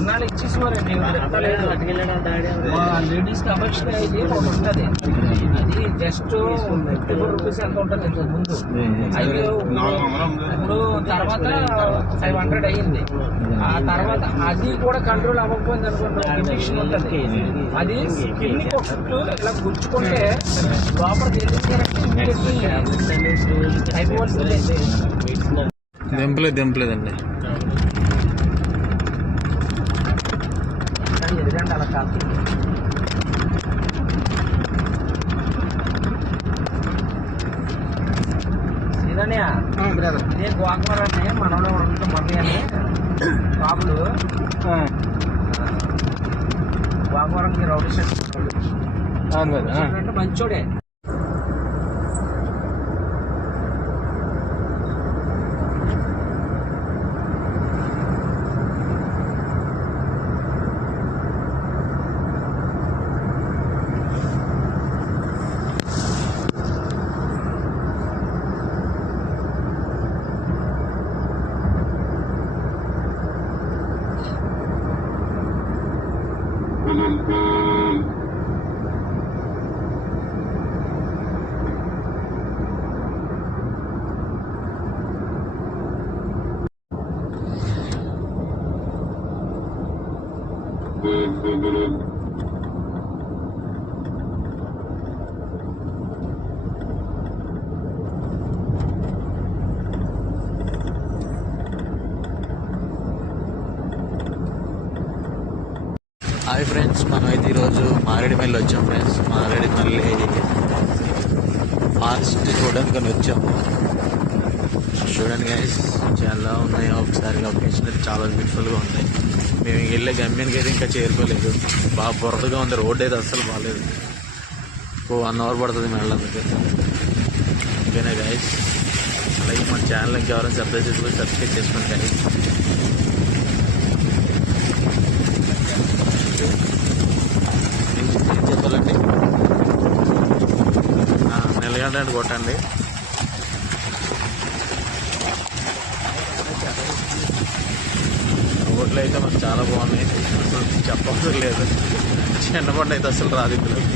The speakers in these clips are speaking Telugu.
ఘాటి ఘాటి రుణాలు ఇచ్చేసేవారండి లేడీస్కి అపేక్ష ఇది ఒకటి ఉంటుంది అది జస్ట్ ఫిఫ్టీ ఫోర్ రూపీస్ ఎంత ఉంటుంది ఇంతకు ముందు అది ఇప్పుడు తర్వాత ఫైవ్ హండ్రెడ్ అయ్యింది ఆ తర్వాత అది కూడా కంట్రోల్ అవ్వకపోయింది అనుకోండి ఉంటుంది అది స్కిన్ చుట్టూ ఇలా గుచ్చుకుంటే లోపల తెలియదు అయిపోవాల్సిందే దింపలేదు దింపలేదండి కానీ ఎదుగండి అలా కాదు. ఇదన్నయ్య ఇదే గోకవరం అని మనలో ఉంటుంది మమ్మీ అని బాబులు గోకవరంకి రౌడీ షర్ట్ అంటే మంచోడే. హాయ్ ఫ్రెండ్స్ మనం అయితే ఈరోజు మారేడుమల్లి వచ్చాం ఫ్రెండ్స్ మారేడుమల్లి ఫారెస్ట్ చూడడానికి వచ్చాము. చూడండి గైస్ చాలా ఉన్నాయి? ఒకసారి లొకేషన్ అయితే చాలా బ్యూటిఫుల్గా ఉంది మేము వెళ్ళే గమ్యానికి అయితే ఇంకా చేరుకోలేదు. బాగా బురదగా ఉంది. రోడ్ అయితే అస్సలు బాగాలేదు ఓ వన్ అవర్ పడుతుంది వెళ్ళడానికి ఓకేనా గైస్ అలాగే మన ఛానల్కి ఎవరైనా సబ్స్క్రైబ్ చేసుకొని సబ్స్క్రైబ్ చేసుకోండి గైస్ ఏం చెప్పాలండి నెలగంట కొట్టండి. రోడ్లు అయితే మనకు చాలా బాగున్నాయి. అసలు చెప్పవసరం లేదు చిన్నపండు అయితే అసలు రాదు ఇందులోకి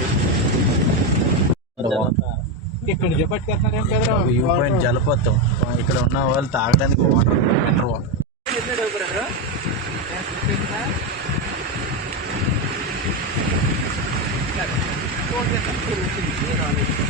ఇక్కడ చెప్పట్టుకెళ్తున్నారేం కదరా? వ్యూ పాయింట్ జలపాతం ఇక్కడ ఉన్న వాళ్ళు తాగడానికి వాటర్ మినరల్ వాటర్ రోడ్డు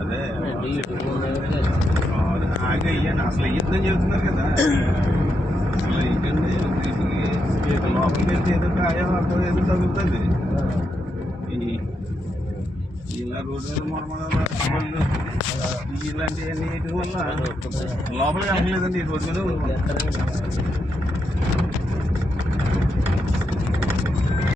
అదే ఆగి అయ్యాను అసలు అయ్యిందని చెబుతున్నారు కదా అసలు అయ్యండి లోపలికి వెళ్తే ఏదో కాయో అక్కో ఏదో తగులుతుంది ఈ ఇలా రోడ్డు మీద మొరమలు ఇలాంటివన్నీ వల్ల లోపలికి వెళ్ళలేదండి ఈ రోడ్డు మీద.